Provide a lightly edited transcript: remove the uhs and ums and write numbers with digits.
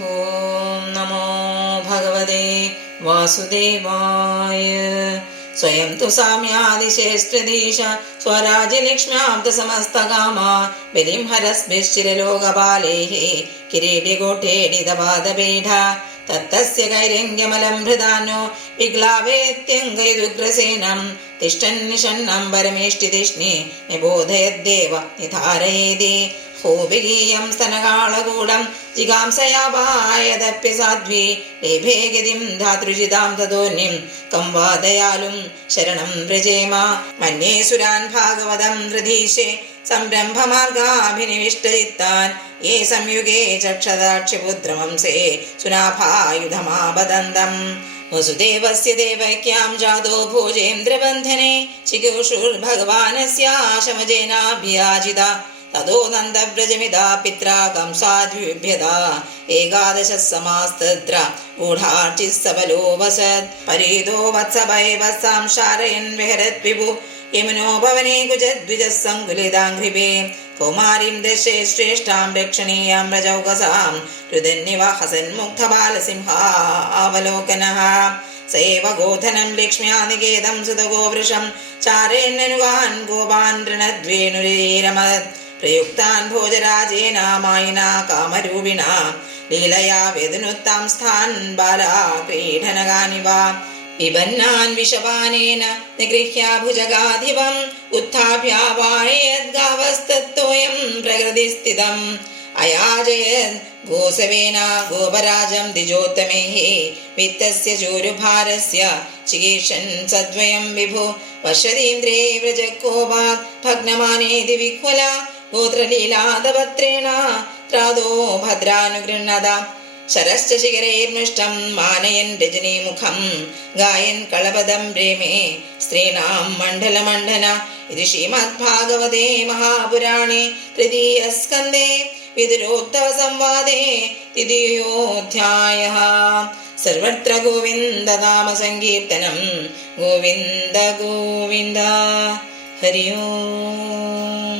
ഓം നമോ ഭഗവതേ വാസുദേവായ. സ്വയം തു സാമ്യാദിശേഷ്ട്രദീശ സ്വരാജ്യലക്ഷ്മ്യാബ്ദസമസ്തകാമാ ബലിം ഹരസ്ഭിശ്ചിരലോകപാലൈഃ കിരീടികോട്ടേടിതപാദപീഠ തത്തസ്യ കൈരംഗ്യമലം ഭൃതാനോ വിഗ്ലാവേത്യങ്കൈരുഗ്രസേനം തിഷ്ഠന്നിഷണ്ണം പരമേഷ്ടിതിഷ്ണി നിബോധയദ്ദേവ നിധാരയേതി ഹോബിഗീയം സ്തനകാളകൂടം ജിഗാംസയാപായതപ്യ സാധ്വി ലേഭേ ഗതിം ധാതൃജിതാം തതോന്യം കം വാ ദയാലും ശരണം വ്രജേമ. മന്യേ സുരാൻ ഭാഗവതം ഹൃദീശേ സംരംഭമാർഗാഭിനിവിഷ്ടചിത്താൻ യേ സംയുഗേ ചക്ഷദാക്ഷ്യപുത്രവംസേ സുനാഭായുധമാപതന്തം. വസുദേവസ്യ ദേവക്യാം ജാതോ ഭോജേന്ദ്രബന്ധനെ ചികിഷുർഭഗവാനസ്യാശമജേനാഭ്യാജിത തതോ നന്ദവ്രജമിതാ പിത്രാ കംസാദ്വിഭ്യതാ ഏകാദശ സമാസ്തത്ര ഗൂഢാർച്ചിസ്സബലോ വസത് പരീതോ വത്സഭൈവസാം ശാരയൻ വിഹരത് വിഭു യമുനോ ഭവനെ കുജദ്വിജസങ്കുലിതാംഘ്രിപേ കൗമാരീം ദശേ ശ്രേഷ്ഠാം രക്ഷണീയാം രജൗകസാം രുദന്നിവാഹസന്മുഗ്ധബാലസിംഹാവലോകനഃ സേവ ഗോധനം ലക്ഷ്മ്യാ നികേതം സുതഗോവൃഷം ചാരേന്നനുഗാൻ ഗോപാൻ ഋണദ്വേണുരീരമത് പ്രയുക്താൻ ഭോജരാജേന മായിനാ കാമരൂപിണ ലീലയാ വേദനുത്താം സ്ഥാൻ ബാലാ ക്രീഡനകാനിവ വിപന്നാൻ വിഷപാനേന നിഗൃഹ്യ ഭുജഗാധിപം ഉത്ഥാപ്യാവായദ്ഗാവസ്തത്തോയം പ്രകൃതിസ്ഥിതം അയാജയത് ഗോസവേന ഗോപരാജം ദ്വിജോത്തമൈഃ വിത്തസ്യ ചൂരുഭാരസ്യ ചികീർഷൻ സദ്വയം വിഭു പശ്യതീന്ദ്രേ വ്രജകോപാത് ഭഗ്നമാനേതി വിഹ്വല ഗോത്രലീലാദപത്രേണ ത്രാദോ ഭദ്രാനുഗൃഹ്ണത ശരശ്ച ശിഖരൈർമൃഷ്ടം മാനയൻ രജനീമുഖം ഗായൻ കളപദം പ്രേമേ സ്ത്രീണാം മണ്ഡലമണ്ഡന. ഇത് ശ്രീമദ്ഭാഗവതേ മഹാപുരാണേ തൃതീയസ്കന്ധേ വിദുരോദ്ധവ സംവാദേ തൃതീയോധ്യായഃ. സർവത്ര ഗോവിന്ദനാമ സങ്കീർത്തനം ഗോവിന്ദ ഗോവിന്ദ. ഹരി ഓം.